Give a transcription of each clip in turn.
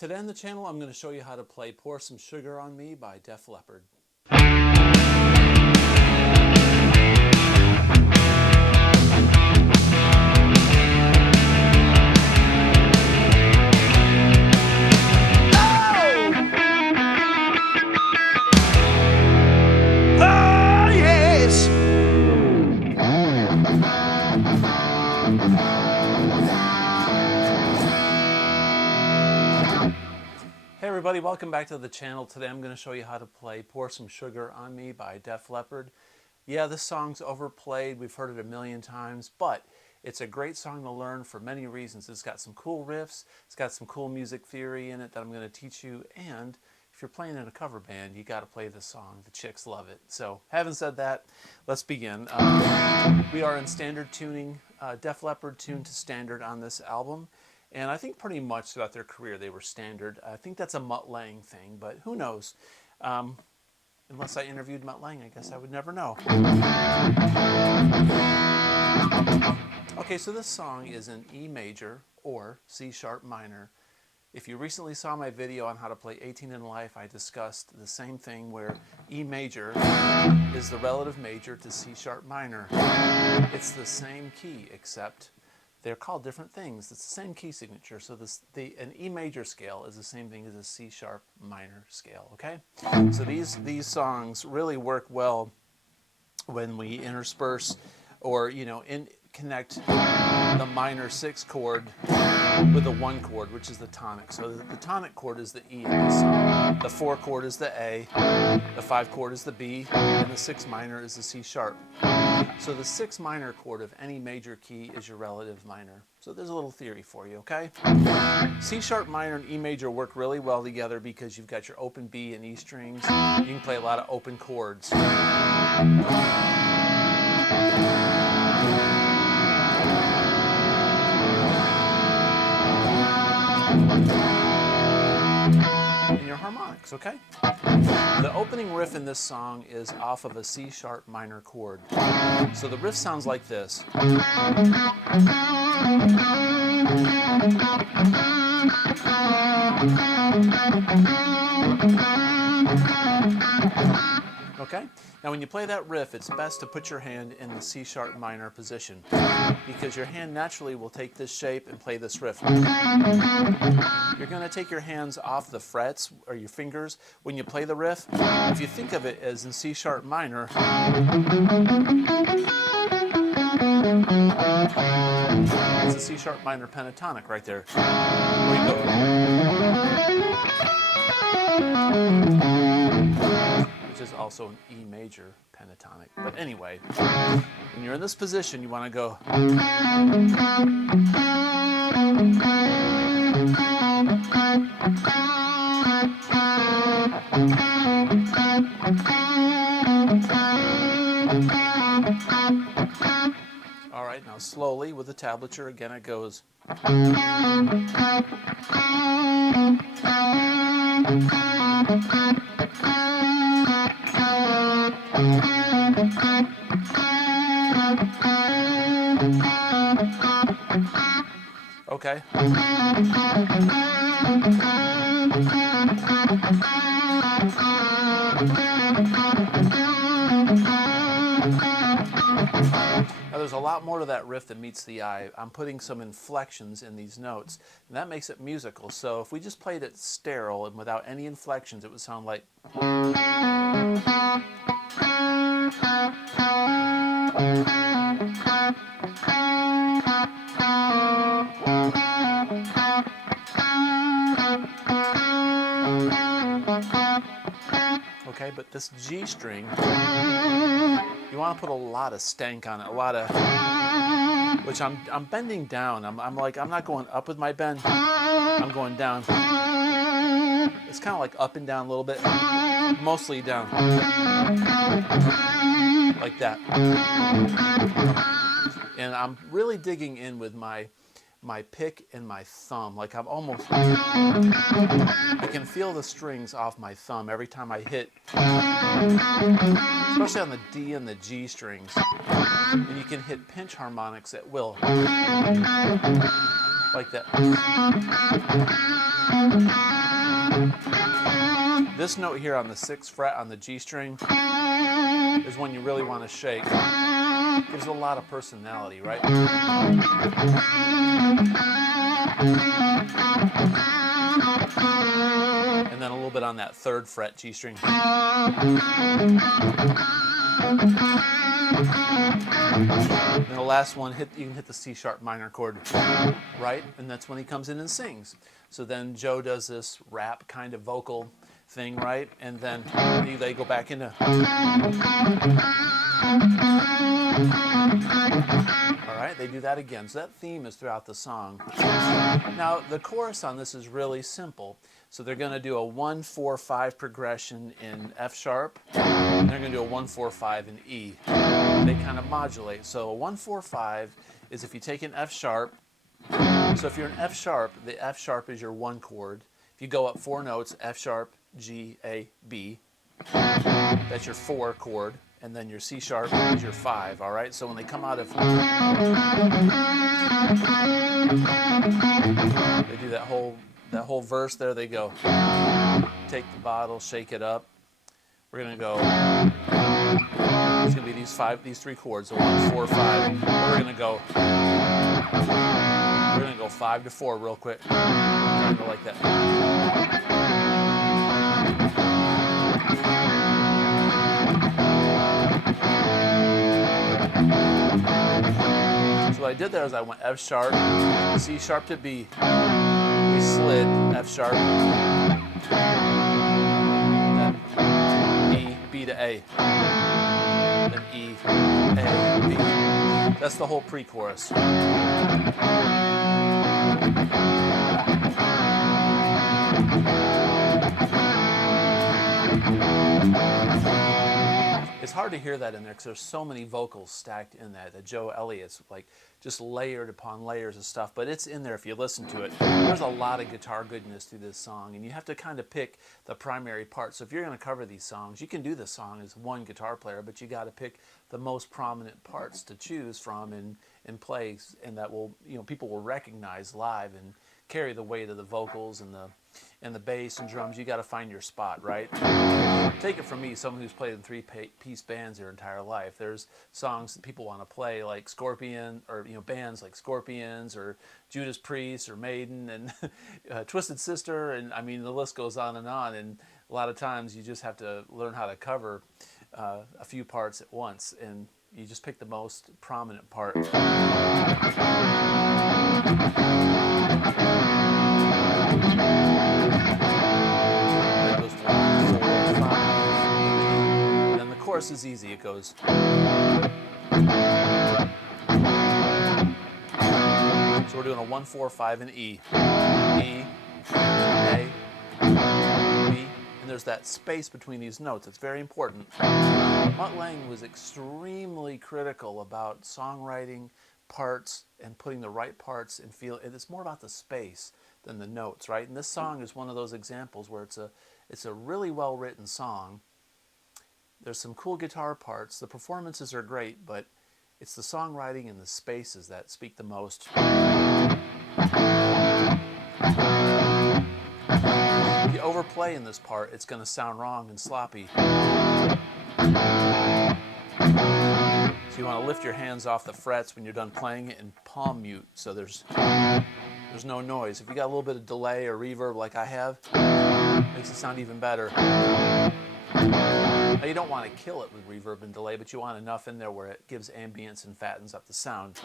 Today on the channel, I'm going to show you how to play Pour Some Sugar on Me by Leppard. Hey everybody, welcome back to the channel. Today I'm going to show you how to play Pour Some Sugar on Me by Leppard. Yeah, this song's overplayed. We've heard it a million times, but it's a great song to learn for many reasons. It's got some cool riffs, it's got some cool music theory in it that I'm going to teach you, and if you're playing in a cover band, you got to play this song. The chicks love it. So, having said that, let's begin. We are in standard tuning. Leppard tuned to standard on this album. And I think pretty much throughout their career they were standard. I think that's a Mutt Lange thing, but who knows? Unless I interviewed Mutt Lange, I guess I would never know. Okay, so this song is in E major or C sharp minor. If you recently saw my video on how to play 18 in Life, I discussed the same thing where E major is the relative major to C sharp minor. It's the same key, except they're called different things. It's the same key signature. So an E major scale is the same thing as a C sharp minor scale, okay? So these songs really work well when we intersperse or, connect the minor 6 chord with the 1 chord, which is the tonic. So the tonic chord is the E in this song. The 4 chord is the A, the 5 chord is the B, and the 6 minor is the C sharp. So the 6 minor chord of any major key is your relative minor. So there's a little theory for you, okay? C sharp minor and E major work really well together because you've got your open B and E strings. You can play a lot of open chords. And your harmonics, okay? The opening riff in this song is off of a C sharp minor chord. So the riff sounds like this. Okay? Now when you play that riff, it's best to put your hand in the C sharp minor position because your hand naturally will take this shape and play this riff. You're going to take your hands off the frets or your fingers when you play the riff. If you think of it as in C sharp minor, it's a C sharp minor pentatonic right there. Where you go. Which is also an E major pentatonic. But anyway, when you're in this position, you want to go. All right, now slowly with the tablature, again it goes. Okay. Now there's a lot more to that riff than meets the eye. I'm putting some inflections in these notes, and that makes it musical. So if we just played it sterile and without any inflections, it would sound like. Okay, but this G string, you want to put a lot of stank on it, which I'm bending down. I'm not going up with my bend. I'm going down. It's kind of like up and down a little bit, mostly down, like that. And I'm really digging in with my pick and my thumb. Like I can feel the strings off my thumb every time I hit, especially on the D and the G strings. And you can hit pinch harmonics at will, like that. This note here on the 6th fret on the G string is one you really want to shake. Gives a lot of personality, right? And then a little bit on that 3rd fret G string. And the last one, you can hit the C sharp minor chord, right? And that's when he comes in and sings. So then Joe does this rap kind of vocal thing, right? And then they go back into. All right, they do that again. So that theme is throughout the song. Now, the chorus on this is really simple. So they're going to do a 1-4-5 progression in F sharp, and they're going to do a 1-4-5 in E. They kind of modulate. So a 1-4-5 is if you take an F sharp. So if you're an F sharp, the F sharp is your 1 chord. If you go up 4 notes, F sharp, G, A, B, that's your 4 chord. And then your C sharp is your 5, all right? So when they come out of, they do that whole verse there, they go, take the bottle, shake it up. We're gonna go, it's gonna be these 3 chords, so 1, 4, 5. We're gonna go 5 to 4 real quick. Kind of like that. So what I did there is I went F sharp, C sharp to B. We slid F sharp, then E, B to A, then E, A, B. That's the whole pre-chorus. It's hard to hear that in there because there's so many vocals stacked in that Joe Elliott's like just layered upon layers of stuff, but it's in there if you listen to it. There's a lot of guitar goodness through this song, and you have to kind of pick the primary part. So if you're going to cover these songs, you can do this song as one guitar player, but you got to pick the most prominent parts to choose from and play, and that will, people will recognize live and carry the weight of the vocals and the bass and drums. You got to find your spot, right? Take it from me, someone who's played in 3-piece bands their entire life. There's songs that people want to play, like Scorpion, or bands like Scorpions or Judas Priest or Maiden and Twisted Sister, and I mean the list goes on. And a lot of times you just have to learn how to cover a few parts at once, and you just pick the most prominent part. Chorus is easy. It goes. So we're doing a 1-4-5 in E. E, A, B, and there's that space between these notes. It's very important. Mutt Lange was extremely critical about songwriting parts and putting the right parts and feel. It's more about the space than the notes, right? And this song is one of those examples where it's a really well written song. There's some cool guitar parts. The performances are great, but it's the songwriting and the spaces that speak the most. If you overplay in this part, it's going to sound wrong and sloppy. So you want to lift your hands off the frets when you're done playing it and palm mute, so there's no noise. If you got a little bit of delay or reverb like I have, it makes it sound even better. Now, you don't want to kill it with reverb and delay, but you want enough in there where it gives ambience and fattens up the sound.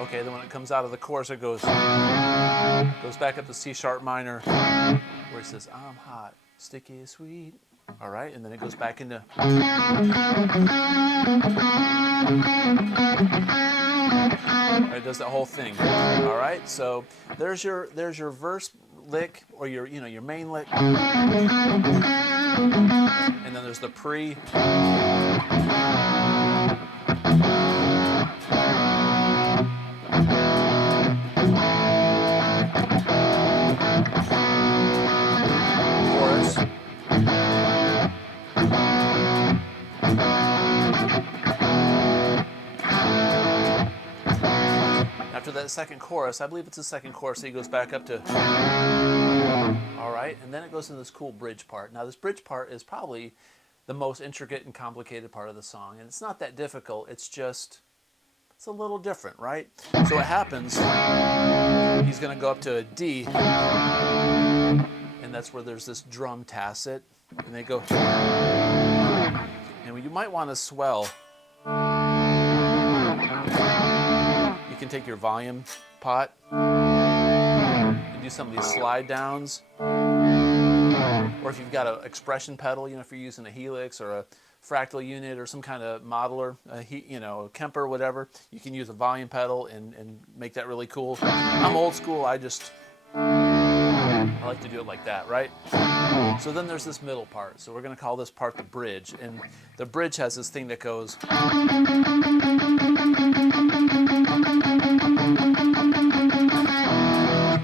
Okay, then when it comes out of the chorus, it goes back up to C sharp minor, where it says, I'm hot, sticky, sweet. All right, and then it goes back into. It does that whole thing. All right, so there's your verse lick, or your main lick, and then there's the pre. Chorus. that second chorus, I believe it's the second chorus, so he goes back up to, all right, and then it goes into this cool bridge part. Now this bridge part is probably the most intricate and complicated part of the song, and it's not that difficult, it's just, it's a little different, right? So what happens, he's going to go up to a D, and that's where there's this drum tacit, and they go, and you might want to swell. You can take your volume pot and do some of these slide downs, or if you've got an expression pedal, you know, if you're using a Helix or a fractal unit or some kind of modeler, you know, a Kemper, whatever, you can use a volume pedal and make that really cool. I'm old school, I like to do it like that, right? So then there's this middle part. So we're going to call this part the bridge. And the bridge has this thing that goes.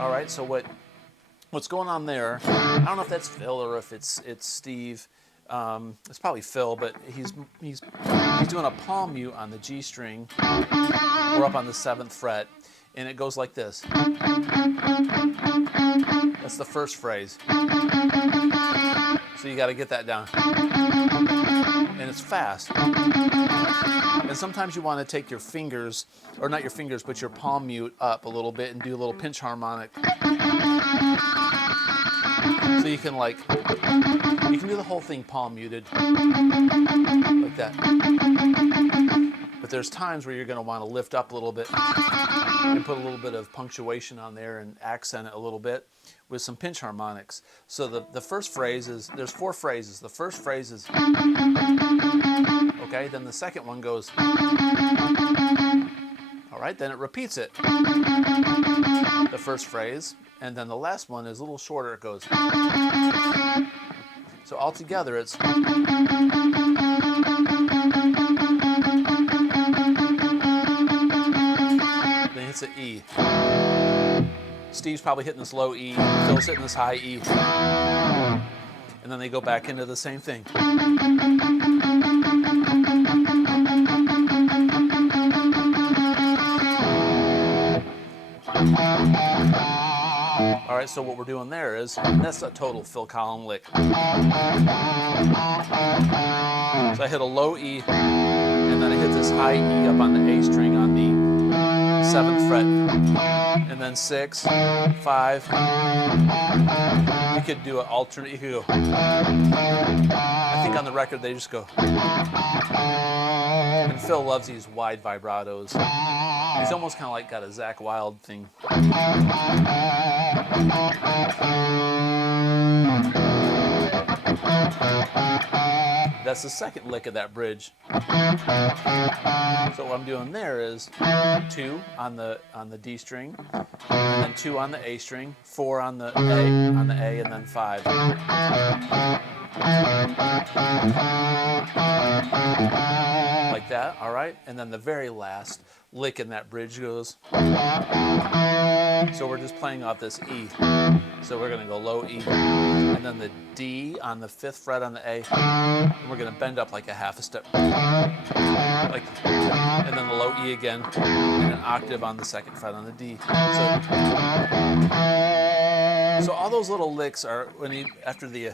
All right, so what's going on there, I don't know if that's Phil or if it's Steve. It's probably Phil, but he's doing a palm mute on the G string. We're up on the 7th fret, and it goes like this. That's the first phrase. So you got to get that down. And it's fast. And sometimes you want to take your fingers, or not your fingers, but your palm mute up a little bit and do a little pinch harmonic. So you can do the whole thing palm muted, like that. But there's times where you're going to want to lift up a little bit and put a little bit of punctuation on there and accent it a little bit with some pinch harmonics. So the first phrase is, there's 4 phrases. The first phrase is, okay, then the second one goes, all right, then it repeats it, the first phrase, and then the last one is a little shorter, it goes. So altogether it's, then hits an E. Steve's probably hitting this low E, Phil's hitting this high E, and then they go back into the same thing. All right, so what we're doing there is, that's a total Phil Collen lick. So I hit a low E, and then I hit this high E up on the A string on the 7th fret, and then 6, 5. You could do an alternate, you could go, I think on the record they just go. And Phil loves these wide vibratos. He's almost kind of like got a Zakk Wylde thing. That's the second lick of that bridge. So what I'm doing there is 2 on the D string, and then 2 on the A string, 4 on the A, and then 5. Like that, all right? And then the very last lick in that bridge goes. So we're just playing off this E. So we're gonna go low E, and then the D on the 5th fret on the A, and we're gonna bend up like a half a step. Like, and then the low E again, and an octave on the 2nd fret on the D. So all those little licks are when he, after the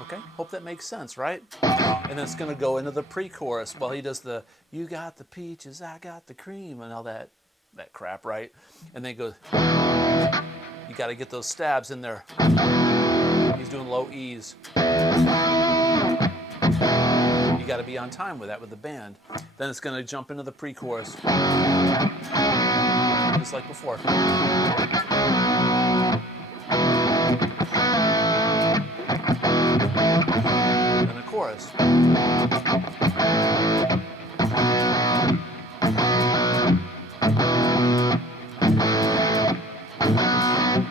okay, hope that makes sense, right? And then it's going to go into the pre-chorus. Well, he does the, you got the peaches, I got the cream, and all that crap, right? And then he goes, you got to get those stabs in there. He's doing low E's. You got to be on time with that with the band. Then it's going to jump into the pre-chorus, just like before. And a chorus.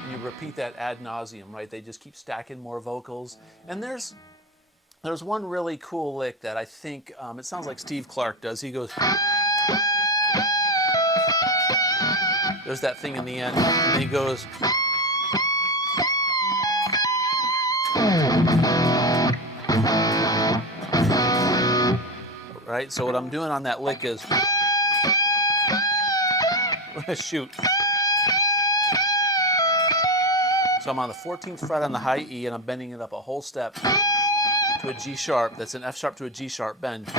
You repeat that ad nauseum, right? They just keep stacking more vocals. And there's There's one really cool lick that I think, it sounds like Steve Clark does. He goes, there's that thing in the end, and then he goes, right? So what I'm doing on that lick is, shoot. So I'm on the 14th fret on the high E, and I'm bending it up a whole step to a G sharp. That's an F sharp to a G sharp bend.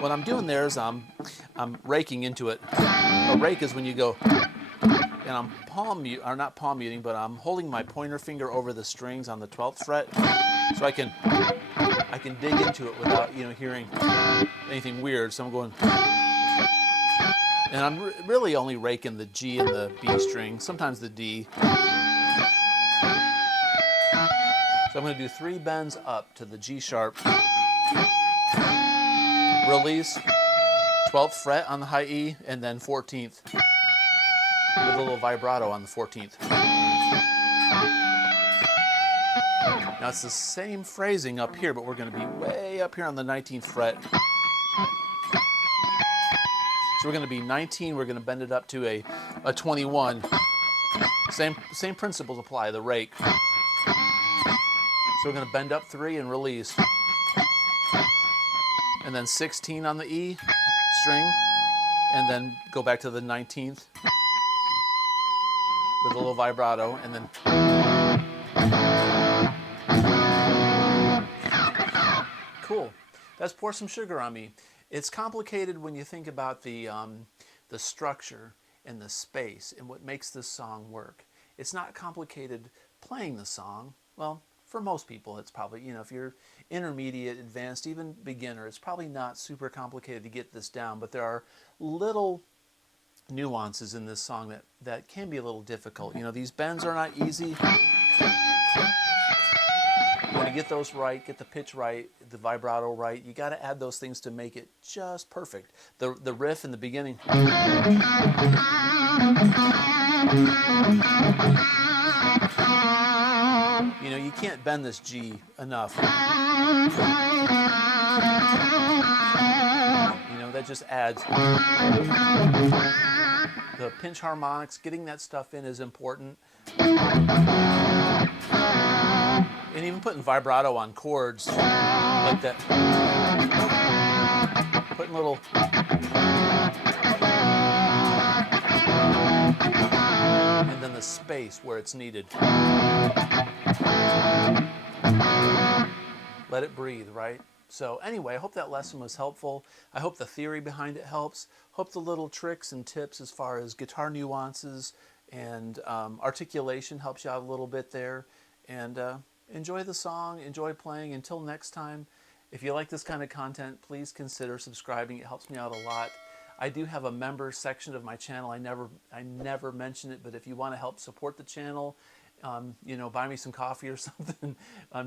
What I'm doing there is I'm raking into it. A rake is when you go, and I'm not palm muting, but I'm holding my pointer finger over the strings on the 12th fret, so I can dig into it without hearing anything weird. So I'm going, and I'm really only raking the G and the B string, sometimes the D. So I'm going to do 3 bends up to the G sharp, release, 12th fret on the high E, and then 14th with a little vibrato on the 14th. Now it's the same phrasing up here, but we're going to be way up here on the 19th fret. So we're going to be 19, we're going to bend it up to a 21. Same principles apply, the rake. So we're going to bend up 3 and release. And then 16 on the E string, and then go back to the 19th with a little vibrato, and then cool. That's Pour Some Sugar on Me. It's complicated when you think about the structure and the space and what makes this song work. It's not complicated playing the song. Well, for most people, it's probably, if you're intermediate, advanced, even beginner, it's probably not super complicated to get this down, but there are little nuances in this song that can be a little difficult. These bends are not easy. You want to get those right, get the pitch right, the vibrato right. You got to add those things to make it just perfect. The riff in the beginning. You can't bend this G enough. That just adds. The pinch harmonics, getting that stuff in is important. And even putting vibrato on chords like that. Putting little. And then the space where it's needed. Let it breathe, right? So anyway, I hope that lesson was helpful. I hope the theory behind it helps. Hope the little tricks and tips as far as guitar nuances and articulation helps you out a little bit there. And enjoy the song, enjoy playing. Until next time, if you like this kind of content, please consider subscribing. It helps me out a lot. I do have a member section of my channel. I never mention it, but if you want to help support the channel, buy me some coffee or something,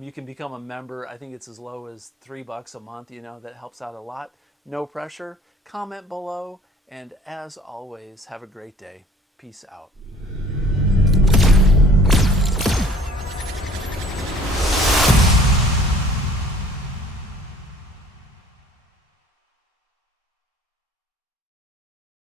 you can become a member. I think it's as low as $3 a month. That helps out a lot. No pressure. Comment below, and as always, have a great day. Peace out.